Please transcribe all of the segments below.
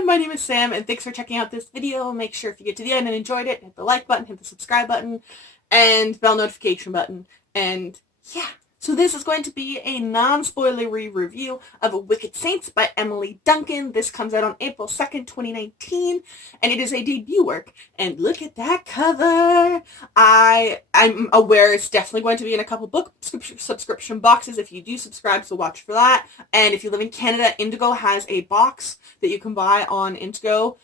everyone, my name is Sam, and thanks for checking out this video. Make sure if you get to the end and enjoyed it, hit the like button, hit the subscribe button, and bell notification button. And yeah, so this is going to be a non-spoilery review of Wicked Saints by Emily Duncan. This comes out on April 2nd, 2019, and it is a debut work. And look at that cover! I'm aware it's definitely going to be in a couple book subscription boxes if you do subscribe, so watch for that. And if you live in Canada, Indigo has a box that you can buy on Indigo.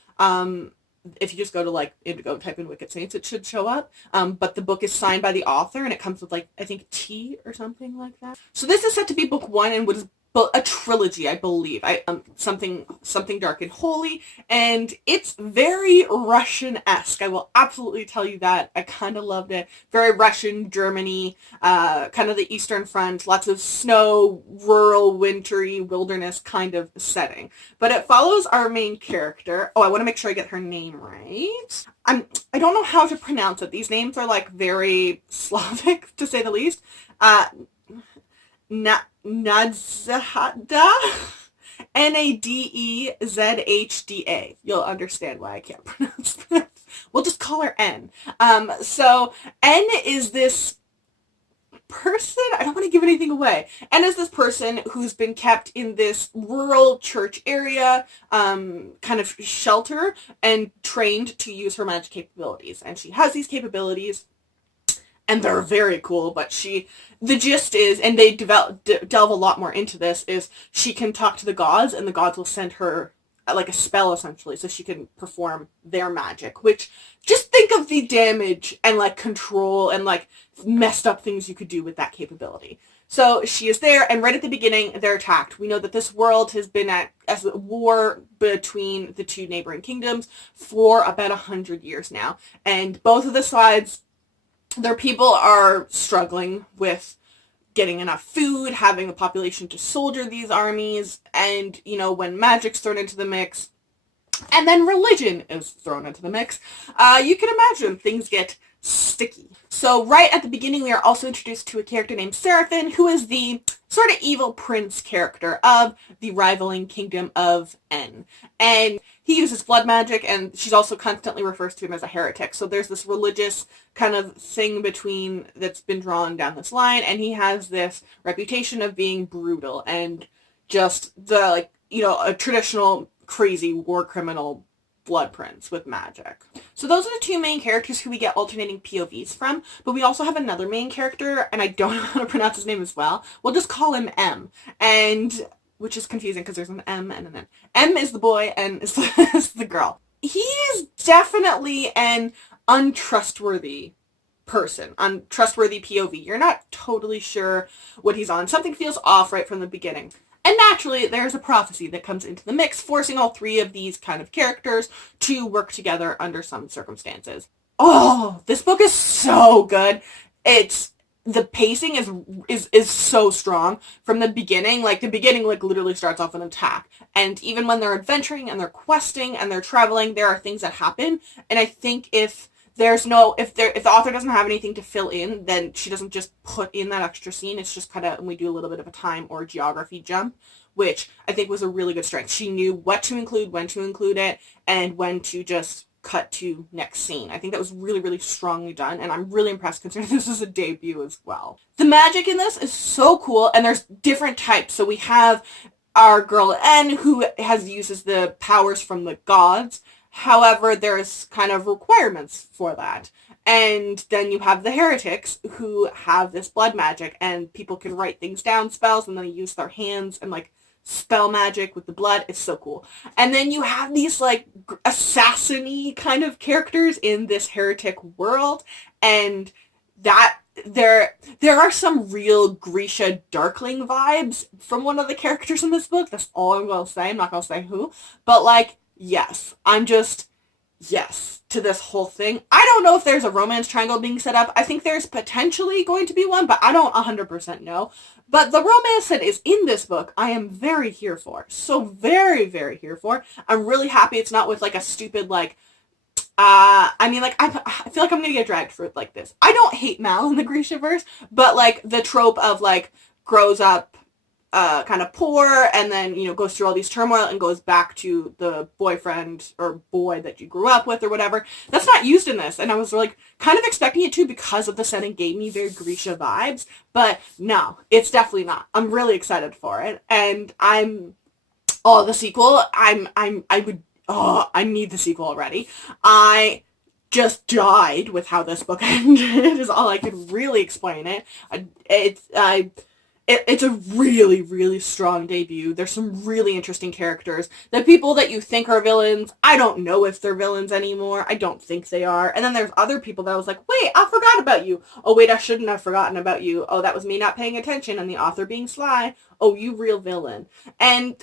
If you just go to like Indigo, type in Wicked Saints, it should show up. But the book is signed by the author, and it comes with like, I think, tea or something like that. So this is set to be book one and was a trilogy, I believe. Something Dark and Holy, and it's very Russian-esque. I will absolutely tell you that. I kind of loved it. Very Russian, Germany, kind of the Eastern Front, lots of snow, rural, wintry, wilderness kind of setting. But it follows our main character. Oh, I want to make sure I get her name right. I don't know how to pronounce it. These names are like very Slavic, to say the least. Nadzhda, Nadezhda. You'll understand why I can't pronounce that. We'll just call her N. So N is this person, I don't want to give anything away. N is this person who's been kept in this rural church area, kind of shelter, and trained to use her magic capabilities. And she has these capabilities, and they're very cool, but the gist is, and they delve a lot more into this, is she can talk to the gods, and the gods will send her like a spell, essentially, so she can perform their magic, which, just think of the damage and like control and like messed up things you could do with that capability. So she is there, and right at the beginning, they're attacked. We know that this world has been at a war between the two neighboring kingdoms for about 100 years now, and both of the sides, their people are struggling with getting enough food, having the population to soldier these armies, and, you know, when magic's thrown into the mix, and then religion is thrown into the mix, you can imagine things get sticky. So right at the beginning, we are also introduced to a character named Seraphin, who is the sort of evil prince character of the rivaling kingdom of N. And he uses blood magic, and she's also constantly refers to him as a heretic. So there's this religious kind of thing that's been drawn down this line, and he has this reputation of being brutal and just a traditional crazy war criminal blood prince with magic. So those are the two main characters who we get alternating POVs from, but we also have another main character, and I don't know how to pronounce his name as well. We'll just call him M, which is confusing because there's an M and an N. M is the boy, N is the girl. He's definitely an untrustworthy person, untrustworthy POV. You're not totally sure what he's on. Something feels off right from the beginning. And naturally, there's a prophecy that comes into the mix, forcing all three of these kind of characters to work together under some circumstances. Oh, this book is so good. The pacing is so strong from the beginning. Like, the beginning, like, literally starts off with an attack. And even when they're adventuring and they're questing and they're traveling, there are things that happen. And I think if the author doesn't have anything to fill in, then she doesn't just put in that extra scene. It's just kind of, and we do a little bit of a time or geography jump, which I think was a really good strength. She knew what to include, when to include it, and when to just cut to next scene. I think that was really, really strongly done, and I'm really impressed considering this is a debut as well. The magic in this is so cool, and there's different types. So we have our girl N, who uses the powers from the gods. However, there's kind of requirements for that. And then you have the heretics who have this blood magic, and people can write things down, spells, and then use their hands and like spell magic with the blood. It's so cool. And then you have these like assassin-y kind of characters in this heretic world, and that there are some real Grisha Darkling vibes from one of the characters in this book. That's all I'm gonna say. I'm not gonna say who, but like, yes, yes to this whole thing. I don't know if there's a romance triangle being set up. I think there's potentially going to be one, but I don't 100% know. But the romance that is in this book, I am very here for. So very, very here for. I'm really happy it's not with like a stupid like, I feel like I'm gonna get dragged for like this. I don't hate Mal in the Grishaverse, but like the trope of like grows up kind of poor, and then, you know, goes through all these turmoil and goes back to the boyfriend or boy that you grew up with or whatever. That's not used in this, and I was like kind of expecting it to because of the setting gave me very Grisha vibes, but no, it's definitely not. I'm really excited for it, and the sequel, I need the sequel already. I just died with how this book ended is all I could really explain it. It's a really, really strong debut. There's some really interesting characters. The people that you think are villains, I don't know if they're villains anymore. I don't think they are. And then there's other people that I was like, wait, I forgot about you. Oh, wait, I shouldn't have forgotten about you. Oh, that was me not paying attention and the author being sly. Oh, you real villain. And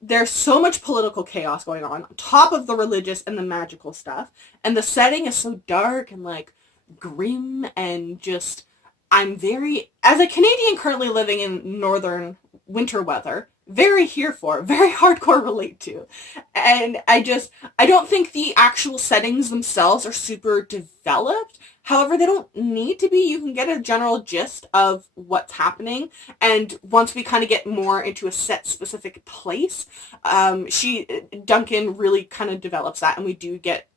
there's so much political chaos going on top of the religious and the magical stuff. And the setting is so dark and like grim and just... as a Canadian currently living in northern winter weather, very here for, very hardcore relate to. And I don't think the actual settings themselves are super developed. However, they don't need to be. You can get a general gist of what's happening. And once we kind of get more into a set specific place, Duncan really kind of develops that, and we do get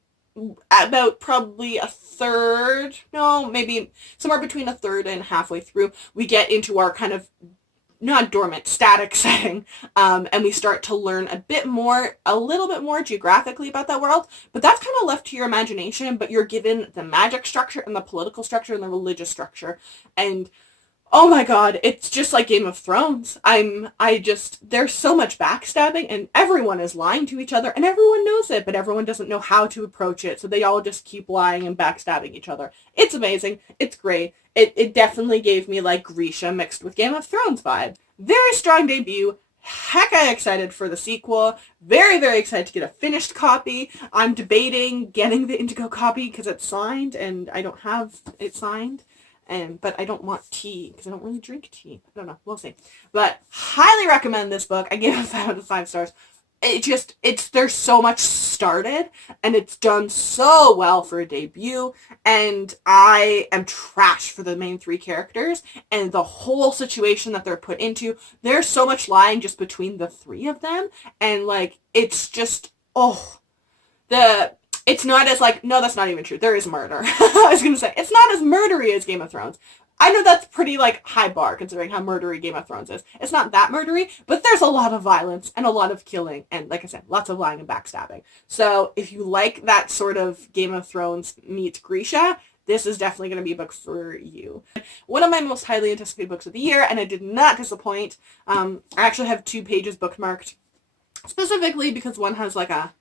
about probably a third, no, maybe somewhere between a third and halfway through, we get into our kind of not dormant, static setting, and we start to learn a little bit more geographically about that world, but that's kind of left to your imagination, but you're given the magic structure and the political structure and the religious structure, and oh my god, it's just like Game of Thrones. There's so much backstabbing, and everyone is lying to each other, and everyone knows it, but everyone doesn't know how to approach it, so they all just keep lying and backstabbing each other. It's amazing. It's great. It definitely gave me, like, Grisha mixed with Game of Thrones vibe. Very strong debut. Hecka excited for the sequel. Very, very excited to get a finished copy. I'm debating getting the Indigo copy because it's signed, and I don't have it signed. But I don't want tea because I don't really drink tea. I don't know. We'll see. But highly recommend this book. I gave it 5 out of 5 stars. There's so much started, and it's done so well for a debut, and I am trash for the main 3 characters, and the whole situation that they're put into, there's so much lying just between the 3 of them, and like, it's just, it's not as like, no, that's not even true. There is murder. I was going to say, it's not as murdery as Game of Thrones. I know that's pretty, like, high bar considering how murdery Game of Thrones is. It's not that murdery, but there's a lot of violence and a lot of killing and, like I said, lots of lying and backstabbing. So if you like that sort of Game of Thrones meets Grisha, this is definitely going to be a book for you. One of my most highly anticipated books of the year, and it did not disappoint. I actually have 2 pages bookmarked, specifically because one has, like, a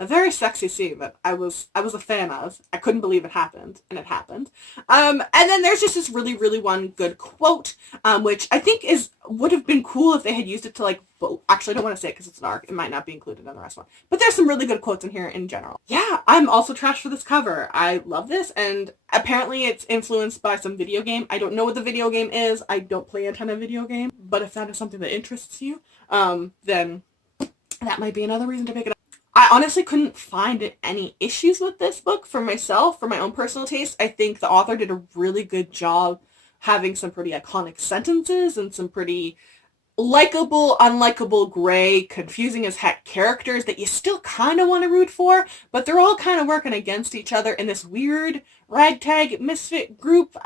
very sexy scene that I was a fan of. I couldn't believe it happened, and it happened. And then there's just this really, really one good quote, which I think would have been cool if they had used it to, like, actually I don't want to say it because it's an arc. It might not be included in the rest one. But there's some really good quotes in here in general. Yeah, I'm also trash for this cover. I love this, and apparently it's influenced by some video game. I don't know what the video game is. I don't play a ton of video game, but if that is something that interests you, then that might be another reason to pick it up. I honestly couldn't find any issues with this book for myself, for my own personal taste. I think the author did a really good job having some pretty iconic sentences and some pretty likable, unlikable, gray, confusing as heck characters that you still kind of want to root for, but they're all kind of working against each other in this weird ragtag misfit group.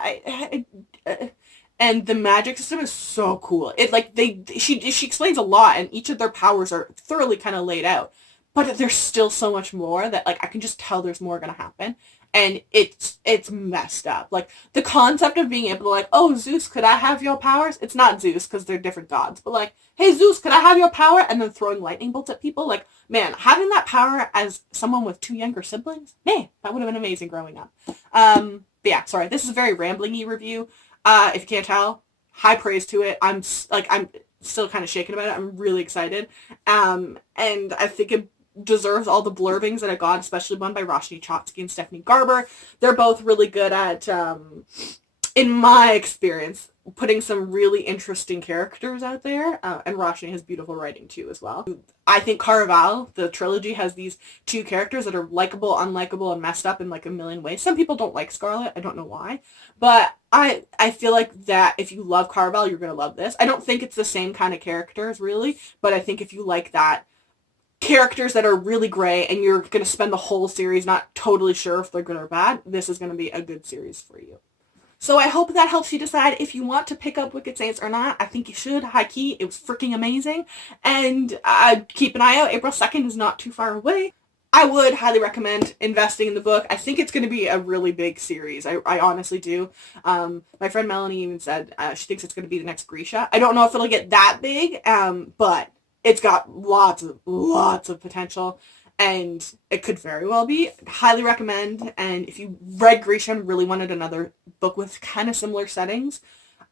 And the magic system is so cool. She explains a lot, and each of their powers are thoroughly kind of laid out. But there's still so much more that, like, I can just tell there's more going to happen. And it's messed up. Like, the concept of being able to, like, oh, Zeus, could I have your powers? It's not Zeus, because they're different gods. But, like, hey, Zeus, could I have your power? And then throwing lightning bolts at people. Like, man, having that power as someone with 2 younger siblings, man, that would have been amazing growing up. But yeah, sorry, this is a very rambling-y review. If you can't tell, high praise to it. I'm still kind of shaken about it. I'm really excited. And I think it deserves all the blurbings that it got, especially one by Roshni Chotsky and Stephanie Garber. They're both really good at, in my experience, putting some really interesting characters out there, and Roshni has beautiful writing too as well. I think Caraval, the trilogy, has these two characters that are likable, unlikable, and messed up in like a million ways. Some people don't like Scarlet, I don't know why, but I feel like that if you love Caraval, you're gonna love this. I don't think it's the same kind of characters really, but I think if you like that, characters that are really gray and you're gonna spend the whole series not totally sure if they're good or bad, this is gonna be a good series for you. So I hope that helps you decide if you want to pick up Wicked Saints or not. I think you should. High key, it was freaking amazing. And keep an eye out. April 2nd is not too far away. I would highly recommend investing in the book. I think it's going to be a really big series. I honestly do. My friend Melanie even said she thinks it's going to be the next Grisha. I don't know if it'll get that big, but it's got lots of potential. And it could very well be. Highly recommend. And if you read Grisha and really wanted another book with kind of similar settings,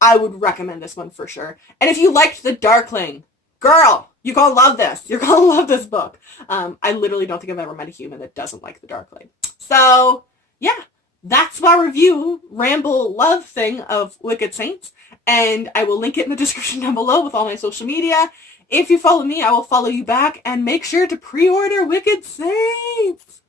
I would recommend this one for sure. And if you liked The Darkling, girl, you're gonna love this. You're gonna love this book. I literally don't think I've ever met a human that doesn't like The Darkling. So, yeah, that's my review, ramble, love thing of Wicked Saints. And I will link it in the description down below with all my social media. If you follow me, I will follow you back, and make sure to pre-order Wicked Saints!